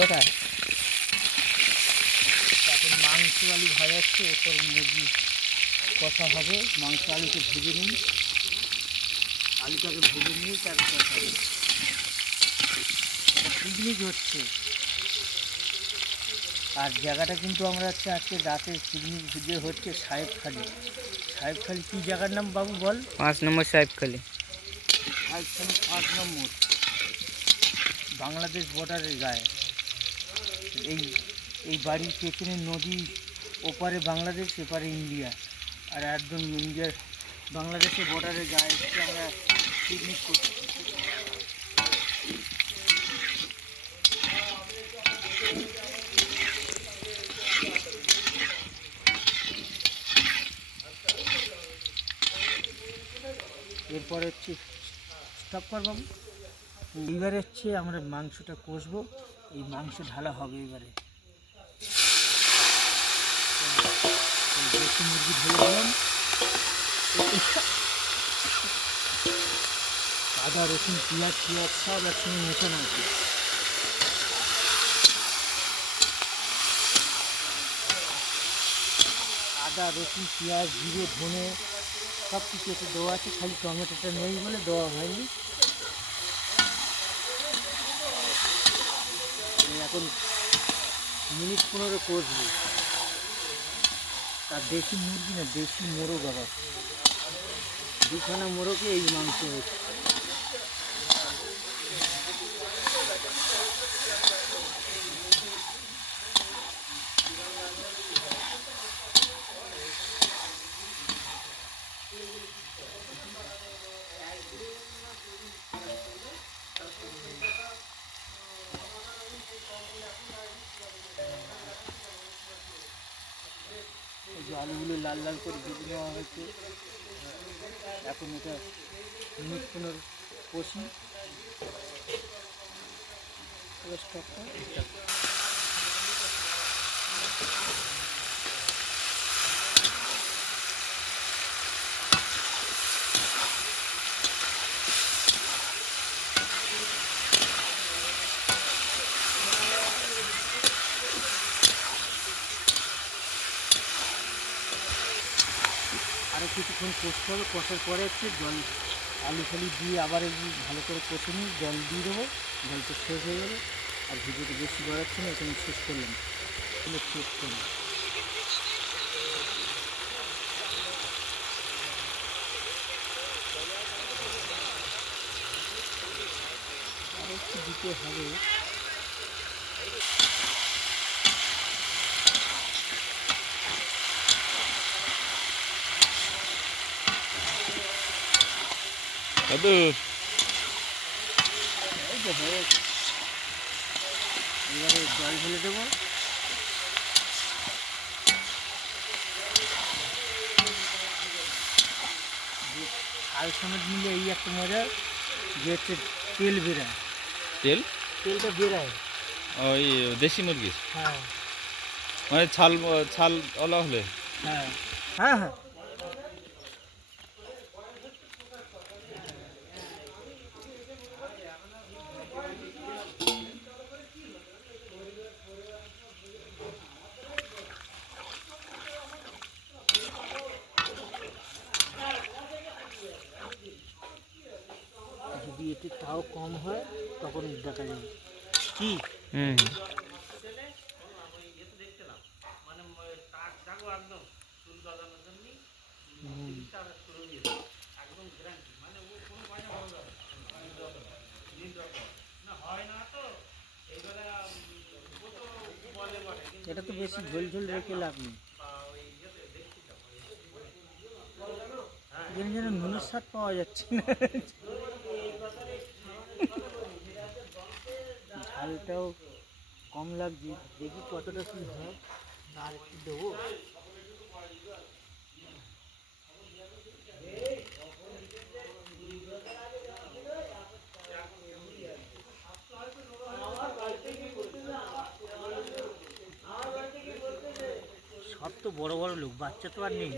কোথায়? এখন মাংস আলু ভাজা যাচ্ছে, এরপর মুরগি কষা হবে। মাংস আলুকে ভেজে নিই, আলুটাকে ভেজে নিয়ে তারপর কষা হবে। পিকনিক হচ্ছে, আর জায়গাটা কিন্তু আমরা আজকে রাতে পিকনিক যে হচ্ছে সাহেবখালী। সাহেবখালী কী জায়গার নাম বাবু বল? 5 নম্বর সাহেবখালী। সাহেবখালী 5 নম্বর, বাংলাদেশ বর্ডারের গায়ে। এই এই বাড়ির পেছনে নদী, ওপারে বাংলাদেশ, এপারে ইন্ডিয়া, আর একদম ইন্ডিয়ার বাংলাদেশের বর্ডারের গায়ে এসে আমরা পিকনিক করছি। এরপরে হচ্ছে স্টপ কর বাবু। এইবারে হচ্ছে আমরা মাংসটা কষবো, এই মাংস ঢালা হবে এবারে। দেশি মুরগি ঢেলে দিলাম, আদা রসুন পেঁয়াজ সব একসঙ্গে মেশানো আছে। আদা রসুন পেঁয়াজ জিরে ধনে সব কিছু এতে দেওয়া আছে, খালি টমেটোটা নেই বলে দেওয়া হয়নি। এখন মিনিট 15 কষবো। আর দেশি মুরগি না, দেশি মোরগ, আবার 2খানা মোরগে এই মাংস হচ্ছে। এই যে আলুগুলো লাল লাল করে ভেজে নেওয়া হয়েছে। এখন এটা মিনিট 15 কষি। স্টকটা আরও কিছুক্ষণ কষতে হবে। কষার পরে হচ্ছে জল, আলু ফালু দিয়ে আবার ভালো করে কষে নিই, জল দিয়ে দেবো। জলটা শেষ হয়ে যাবে, আর ভিডিওটা বেশি বাড়াচ্ছে না, এখানে শেষ করলাম। শেষ করলাম। আরও একটু দিতে হবে। দাদু এবারে জল ঢেলে দেবো। আল সমেত মিলে এই একটা মজা, যে হচ্ছে তেল বেরায়। তেলটা বেরায় ওই দেশি মুরগির, হ্যাঁ মানে ছাল ছাল ওলা হলে। হ্যাঁ হ্যাঁ হ্যাঁ। যদি এতে তাও কম হয় তখন দেখা যাবে কি। এটা তো বেশি ঝোল ঝোল রেখে লাভ নেই, যেন যেন নুনের স্বাদ পাওয়া যাচ্ছে না। ঝালটাও কম লাগছে, দেখি কতটা কি হয়। আর একটু দেবো। সব তো বড় বড় লোক, বাচ্চা তো আর নেই।